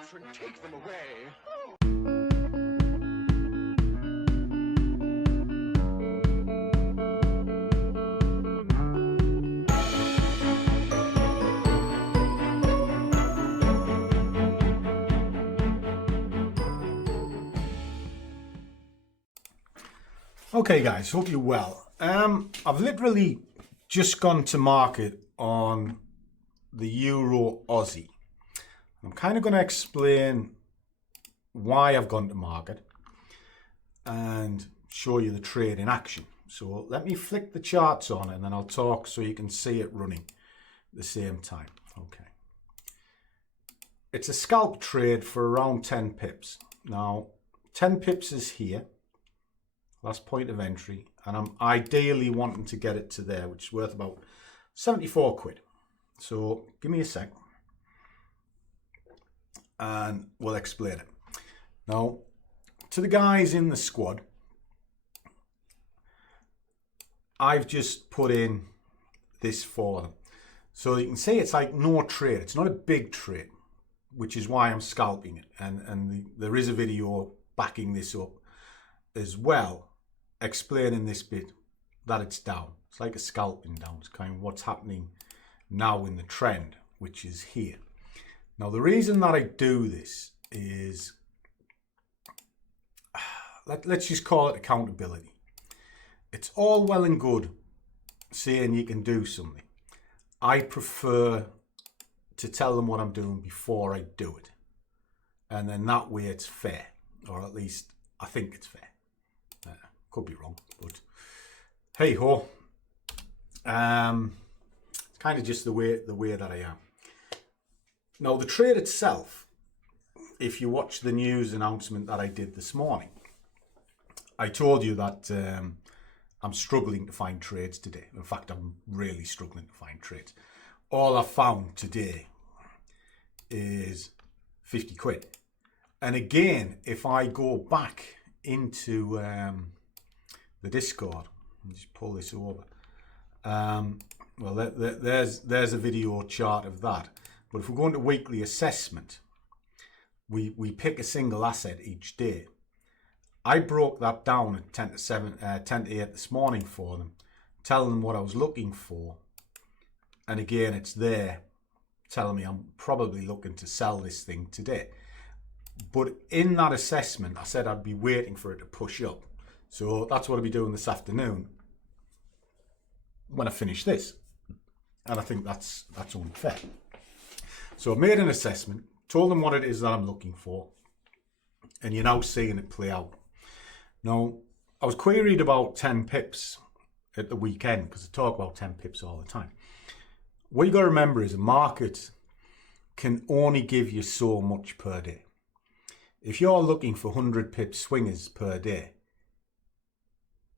Patron, take them away. Okay guys, hope you're well. I've literally just gone to market on the Euro Aussie. I'm kind of going to explain why I've gone to market and show you the trade in action. So let me flick the charts on and then I'll talk so you can see it running at the same time. Okay. It's a scalp trade for around 10 pips. Now 10 pips is here. Last point of entry, and I'm ideally wanting to get it to there, which is worth about 74 quid. So give me a sec and we'll explain it. Now, to the guys in the squad, I've just put in this for them. So you can see it's like no trade. It's not a big trade, which is why I'm scalping it. And there is a video backing this up as well, explaining this bit that it's down. It's like a scalping down. It's kind of what's happening now in the trend, which is here. Now the reason that I do this is, let's just call it accountability. It's all well and good saying you can do something. I prefer to tell them what I'm doing before I do it. And then that way it's fair, or at least I think it's fair. Could be wrong, but hey ho. It's kind of just the way that I am. Now the trade itself, if you watch the news announcement that I did this morning, I told you that I'm struggling to find trades today. In fact, I'm really struggling to find trades. All I found today is 50 quid. And again, if I go back into the Discord, and just pull this over. Well, there's a video chart of that. But if we're going to weekly assessment, we pick a single asset each day. I broke that down at 10 to 8 this morning for them, telling them what I was looking for. And again, it's there telling me I'm probably looking to sell this thing today. But in that assessment, I said I'd be waiting for it to push up. So that's what I'll be doing this afternoon when I finish this. And I think that's unfair. So I made an assessment, told them what it is that I'm looking for, and you're now seeing it play out. Now, I was queried about 10 pips at the weekend because I talk about 10 pips all the time. What you got to remember is a market can only give you so much per day. If you're looking for 100 pip swingers per day,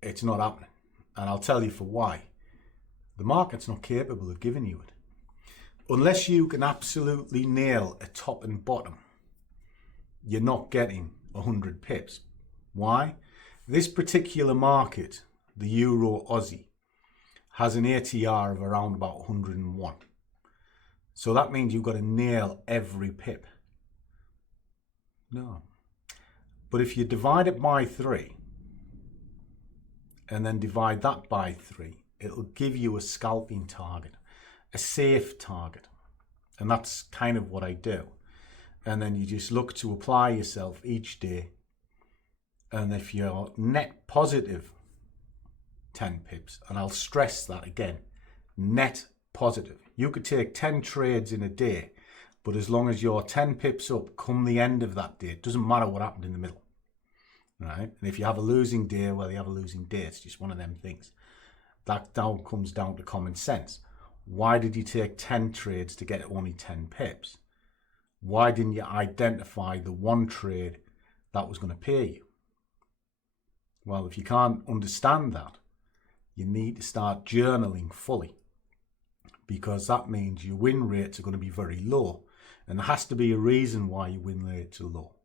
it's not happening. And I'll tell you for why. The market's not capable of giving you it. Unless you can absolutely nail a top and bottom, you're not getting 100 pips. Why? This particular market, the Euro Aussie, has an ATR of around about 101. So that means you've got to nail every pip. No. But if you divide it by 3, and then divide that by 3, it'll give you a scalping target, a safe target. And that's kind of what I do. And then you just look to apply yourself each day. And if you're net positive 10 pips, and I'll stress that again, net positive. You could take 10 trades in a day, but as long as you're 10 pips up come the end of that day, it doesn't matter what happened in the middle. Right? And if you have a losing day, well, you have a losing day. It's just one of them things. That comes down to common sense. Why did you take 10 trades to get only 10 pips? Why didn't you identify the one trade that was going to pay you? Well, if you can't understand that, you need to start journaling fully, because that means your win rates are going to be very low. And there has to be a reason why your win rates are low.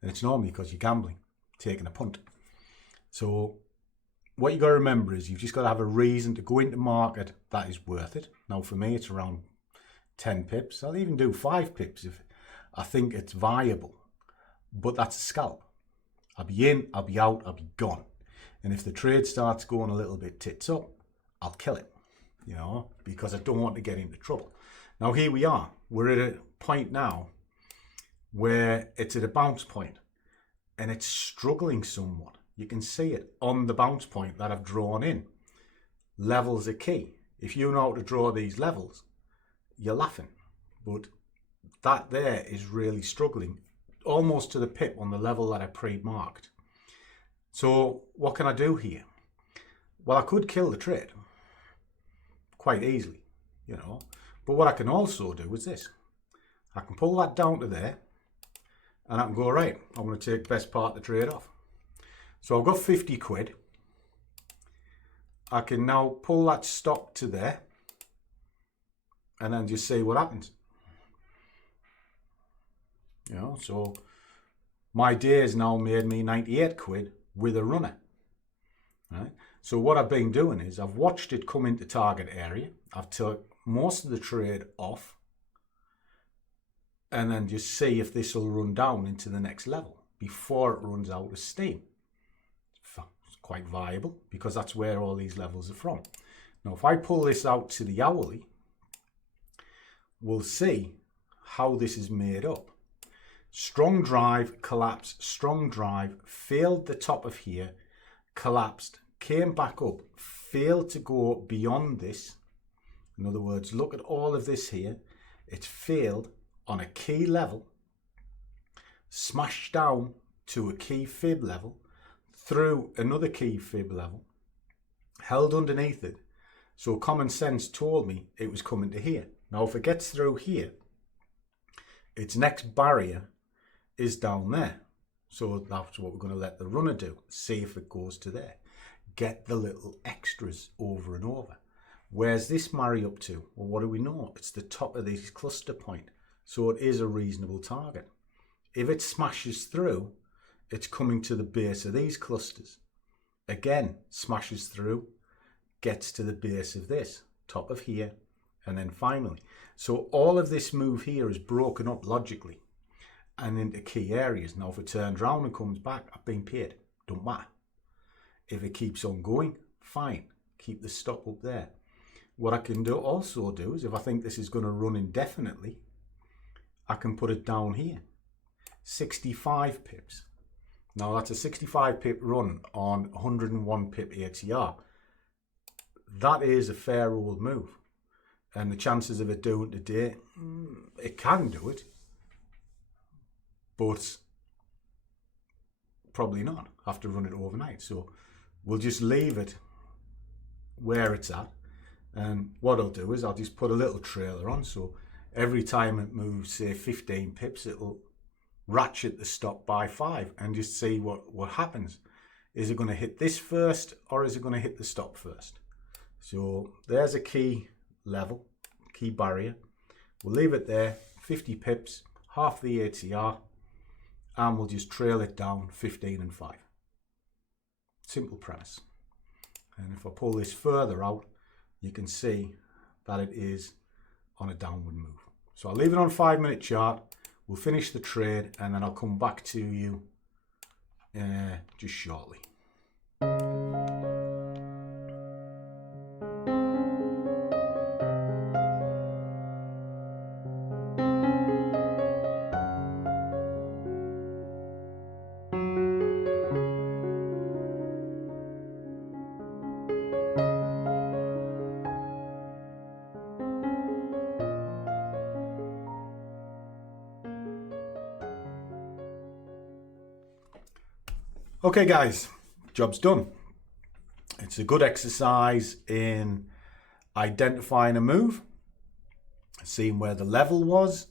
And it's normally because you're gambling, taking a punt. So what you got to remember is you've just got to have a reason to go into market that is worth it. Now for me, it's around 10 pips. I'll even do 5 pips if I think it's viable, but that's a scalp. I'll be in, I'll be out, I'll be gone. And if the trade starts going a little bit tits up, I'll kill it, you know, because I don't want to get into trouble. Now here we are. We're at a point now where it's at a bounce point and it's struggling somewhat. You can see it on the bounce point that I've drawn in. Levels are key. If you know how to draw these levels, you're laughing. But that there is really struggling, almost to the pip on the level that I pre-marked. So what can I do here? Well, I could kill the trade quite easily, you know. But what I can also do is this. I can pull that down to there and I can go, right, I'm going to take the best part of the trade off. So I've got 50 quid. I can now pull that stop to there and then just see what happens. You know, so my day has now made me 98 quid with a runner. Right? So what I've been doing is I've watched it come into target area. I've took most of the trade off and then just see if this will run down into the next level before it runs out of steam. It's quite viable because that's where all these levels are from. Now, if I pull this out to the hourly, we'll see how this is made up. Strong drive, collapsed, strong drive, failed the top of here, collapsed, came back up, failed to go beyond this. In other words, look at all of this here. It's failed on a key level, smashed down to a key fib level, through another key fib level, held underneath it. So common sense told me it was coming to here. Now, if it gets through here, its next barrier is down there. So that's what we're going to let the runner do. See if it goes to there. Get the little extras over and over. Where's this marry up to? Well, what do we know? It's the top of this cluster point. So it is a reasonable target. If it smashes through, it's coming to the base of these clusters. Again, smashes through, gets to the base of this, top of here, and then finally. So all of this move here is broken up logically and into key areas. Now, if it turns around and comes back, I've been paid. Don't matter. If it keeps on going, fine. Keep the stop up there. What I can also do is if I think this is going to run indefinitely, I can put it down here. 65 pips. Now, that's a 65 pip run on 101 pip ATR. That is a fair old move. And the chances of it doing today, it can do it. But probably not. I have to run it overnight. So we'll just leave it where it's at. And what I'll do is I'll just put a little trailer on. So every time it moves, say 15 pips, it'll ratchet the stop by 5 and just see what happens. Is it going to hit this first or is it going to hit the stop first? So there's a key level, key barrier. We'll leave it there, 50 pips, half the ATR, and we'll just trail it down 15 and 5. Simple premise. And if I pull this further out, you can see that it is on a downward move. So I'll leave it on 5-minute chart. We'll finish the trade and then I'll come back to you just shortly. Okay guys, job's done. It's a good exercise in identifying a move, seeing where the level was,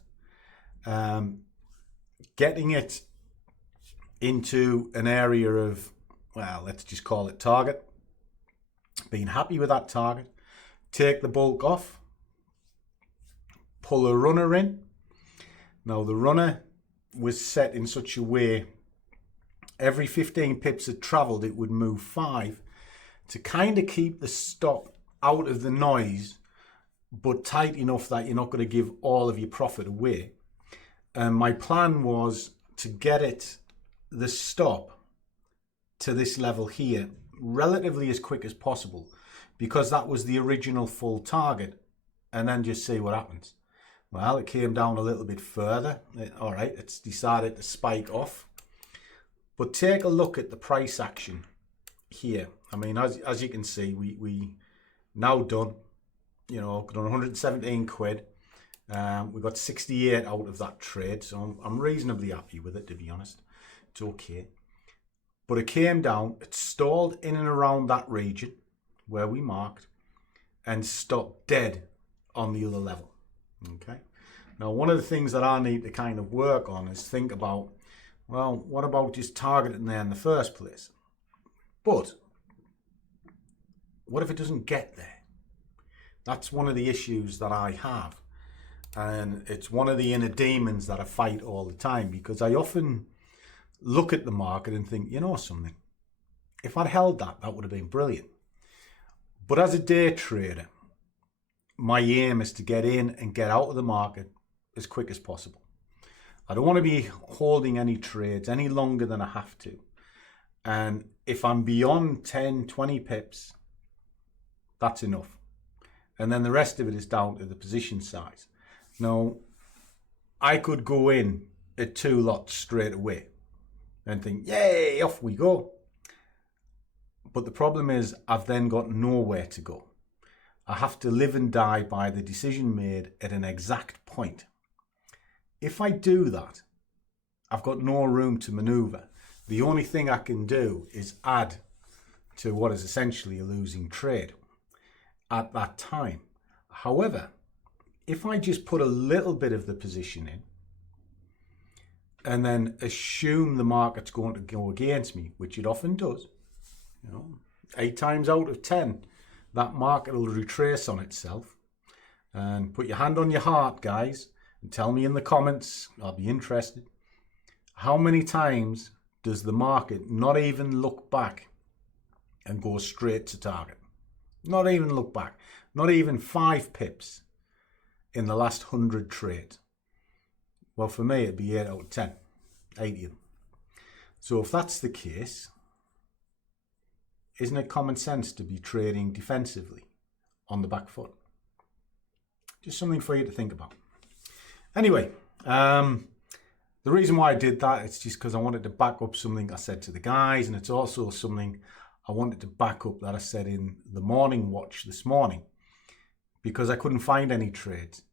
getting it into an area of, well, let's just call it target, being happy with that target, take the bulk off, pull a runner in. Now the runner was set in such a way every 15 pips it travelled, it would move 5 to kind of keep the stop out of the noise, but tight enough that you're not going to give all of your profit away. And my plan was to get it, the stop, to this level here relatively as quick as possible, because that was the original full target, and then just see what happens. Well, it came down a little bit further. All right, it's decided to spike off. But take a look at the price action here. I mean, as you can see, we now done, you know, done 117 quid. We got 68 out of that trade, so I'm reasonably happy with it, to be honest. It's okay. But it came down, it stalled in and around that region where we marked, and stopped dead on the other level. Okay. Now, one of the things that I need to kind of work on is think about, well, what about just targeting there in the first place? But what if it doesn't get there? That's one of the issues that I have. And it's one of the inner demons that I fight all the time, because I often look at the market and think, you know something, if I'd held that, that would have been brilliant. But as a day trader, my aim is to get in and get out of the market as quick as possible. I don't want to be holding any trades any longer than I have to. And if I'm beyond 10, 20 pips, that's enough. And then the rest of it is down to the position size. Now, I could go in at 2 lots straight away and think, yay, off we go. But the problem is I've then got nowhere to go. I have to live and die by the decision made at an exact point. If I do that, I've got no room to maneuver. The only thing I can do is add to what is essentially a losing trade at that time. However, if I just put a little bit of the position in and then assume the market's going to go against me, which it often does, you know, 8 times out of 10, that market will retrace on itself. And put your hand on your heart, guys, and tell me in the comments, I'll be interested. How many times does the market not even look back and go straight to target? Not even look back. Not even 5 pips in the last 100 trades. Well, for me, it'd be 8 out of 10. 80 of them. So if that's the case, isn't it common sense to be trading defensively on the back foot? Just something for you to think about. Anyway, the reason why I did that, it's just because I wanted to back up something I said to the guys, and it's also something I wanted to back up that I said in the morning watch this morning, because I couldn't find any trades,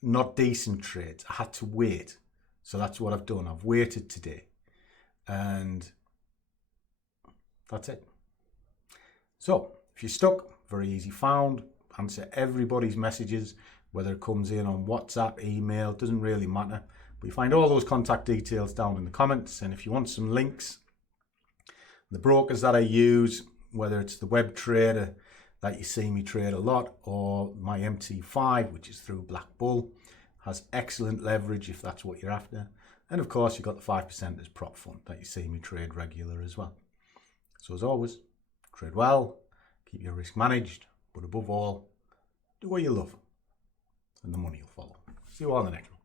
not decent trades. I had to wait. So that's what I've done. I've waited today, and that's it. So if you're stuck, very easy found. Answer everybody's messages, whether it comes in on WhatsApp, email, doesn't really matter. But you find all those contact details down in the comments. And if you want some links, the brokers that I use, whether it's the web trader that you see me trade a lot, or my MT5, which is through BlackBull, has excellent leverage if that's what you're after. And of course, you've got the 5% as prop fund that you see me trade regular as well. So as always, trade well, keep your risk managed, but above all, do what you love, and the money will follow. See you all in the next one.